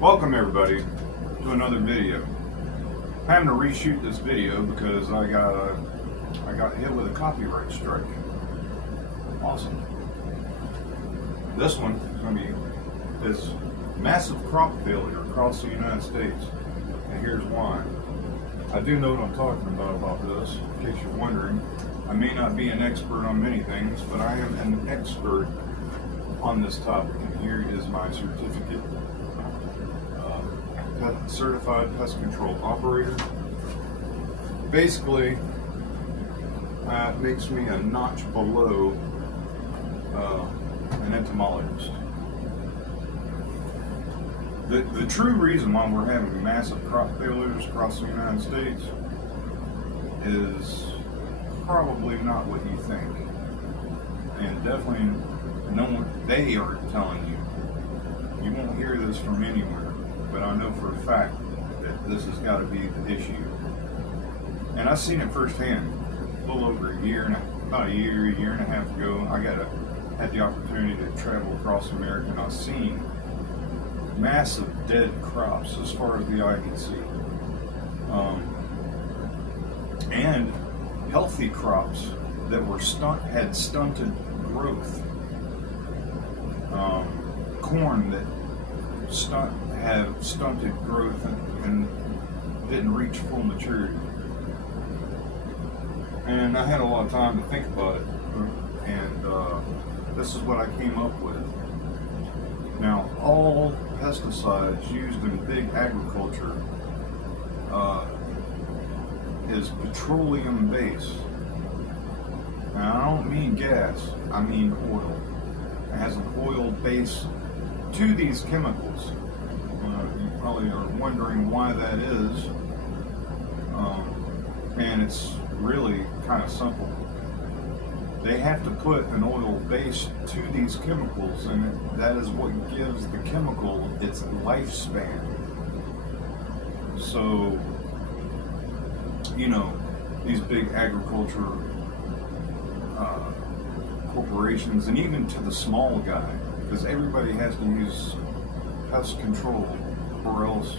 Welcome everybody to another video. I'm having to reshoot this video because I got hit with a copyright strike. Awesome. This one is massive crop failure across the United States, and here's why. I do know what I'm talking about this. In case you're wondering, I may not be an expert on many things, but I am an expert on this topic, and here is my certificate. Certified pest control operator. Basically, it makes me a notch below an entomologist. The true reason why we're having massive crop failures across the United States is probably not what you think, and definitely no one they aren't telling you. You won't hear this from anywhere. But I know for a fact that this has got to be the issue. And I've seen it firsthand. A little over about a year and a half ago, I had the opportunity to travel across America, and I've seen massive dead crops as far as the eye can see. And healthy crops that were had stunted growth. Corn that have stunted growth and didn't reach full maturity. And I had a lot of time to think about it, and this is what I came up with. Now, all pesticides used in big agriculture is petroleum based. Now, I don't mean gas, I mean oil. It has an oil base to these chemicals. You probably are wondering why that is, and it's really kind of simple. They have to put an oil base to these chemicals, and that is what gives the chemical its lifespan. So, these big agriculture corporations, and even to the small guy, because everybody has to use pest control, or else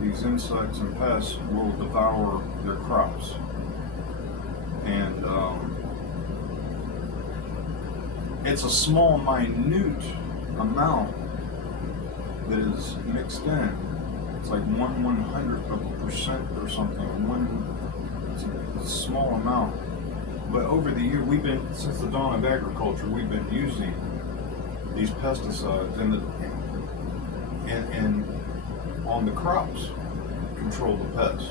these insects and pests will devour their crops. And it's a small, minute amount that is mixed in. It's like 1/100% or something. It's a small amount. But over the year, since the dawn of agriculture, we've been using these pesticides and on the crops control the pests.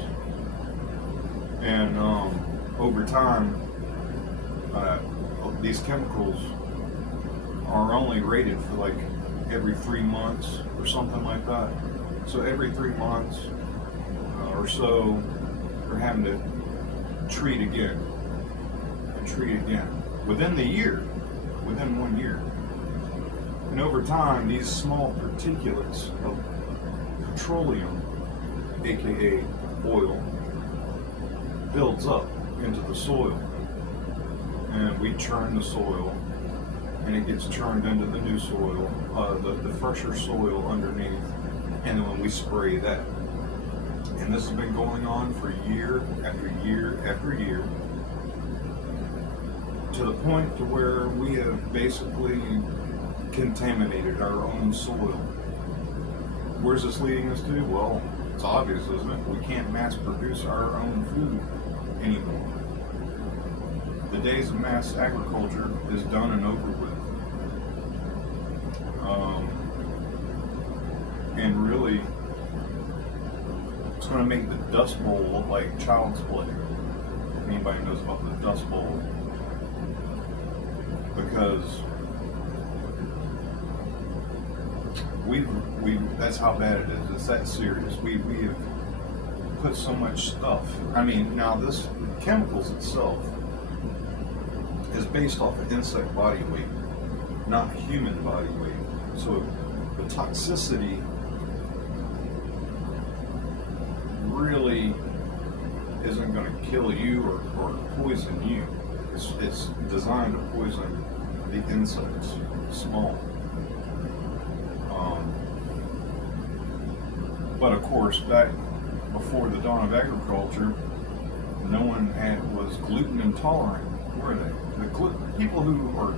And over time, these chemicals are only rated for like every 3 months or something like that. So every 3 months or so, we're having to treat again. Within 1 year. And over time, these small particulates of petroleum, aka oil, builds up into the soil. And we churn the soil, and it gets churned into the new soil, the fresher soil underneath, and then when we spray that. And this has been going on for year after year after year, to the point to where we have basically contaminated our own soil. Where's this leading us to? Well, it's obvious, isn't it? We can't mass produce our own food anymore. The days of mass agriculture is done and over with. And really, it's going to make the Dust Bowl look like child's play. If anybody knows about the Dust Bowl. Because that's how bad it is. It's that serious. We have put so much stuff. I mean, now this chemicals itself is based off of insect body weight, not human body weight. So the toxicity really isn't going to kill you or poison you. It's designed to poison the insects, small. But of course, back before the dawn of agriculture, no one was gluten intolerant, were they? People who are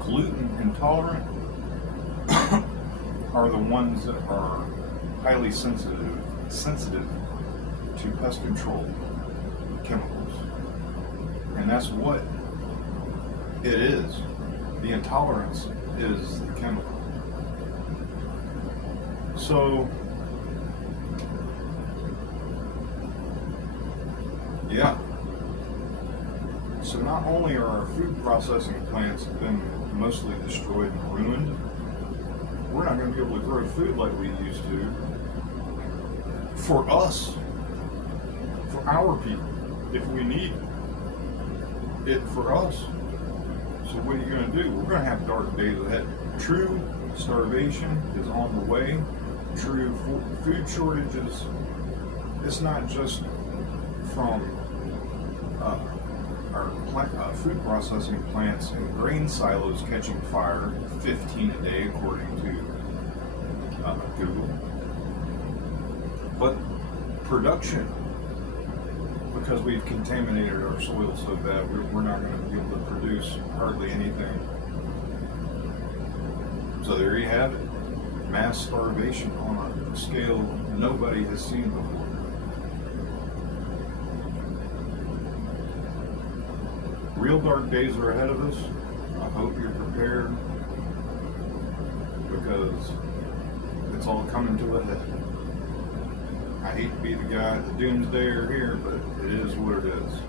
gluten intolerant are the ones that are highly sensitive to pest control chemicals. And that's what it is. The intolerance is the chemical. So, yeah. So not only are our food processing plants been mostly destroyed and ruined, we're not going to be able to grow food like we used to for us, for our people, if we need it for us. So what are you going to do? We're going to have dark days ahead. True starvation is on the way. True food shortages. It's not just from our food processing plants and grain silos catching fire, 15 a day according to Google, but production, because we've contaminated our soil so bad, we're not going to be able to produce hardly anything. So there you have it. Mass starvation on a scale nobody has seen before. Real dark days are ahead of us. I hope you're prepared, because it's all coming to a head. I hate to be the guy, the doomsdayer here, but it is what it is.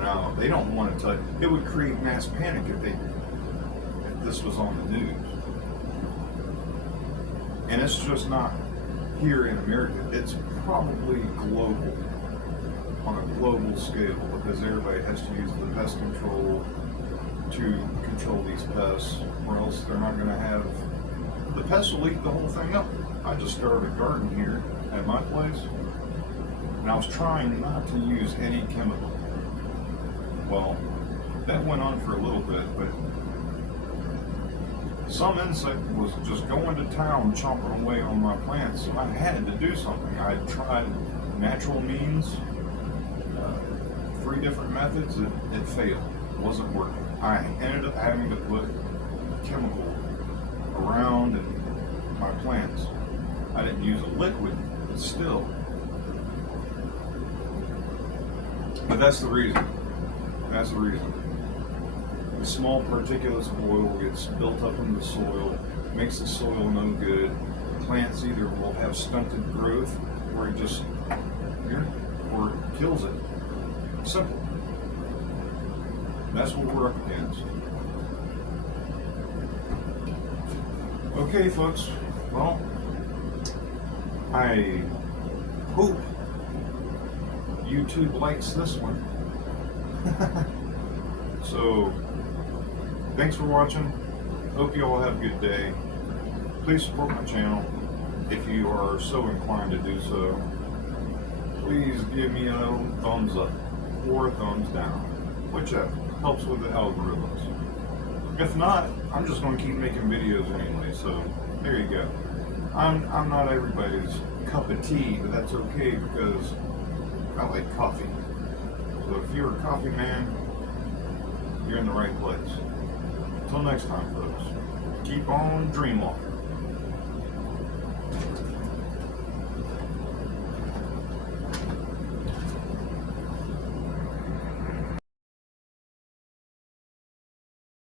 Now, they don't want to tell you. It would create mass panic if this was on the news. And it's just not here in America. It's probably global, on a global scale, because everybody has to use the pest control to control these pests, or else they're not going to have, the pests will eat the whole thing up. I just started a garden here at my place, and I was trying not to use any chemical. Well, that went on for a little bit, but some insect was just going to town chomping away on my plants, so I had to do something. I tried natural means, 3 different methods, it failed. It wasn't working. I ended up having to put chemical around my plants. I didn't use a liquid, but still. But that's the reason. That's the reason. The small particulates of oil gets built up in the soil, makes the soil no good. Plants either will have stunted growth, or it kills it. Simple. That's what we're up against. Okay, folks. Well, I hope YouTube likes this one. So, thanks for watching. Hope you all have a good day. Please support my channel if you are so inclined to do so. Please give me a thumbs up or a thumbs down, whichever helps with the algorithms. If not, I'm just going to keep making videos anyway, so there you go. I'm not everybody's cup of tea, but that's okay, because I like coffee. So if you're a coffee man, you're in the right place. Until next time, folks, keep on dreamwalking.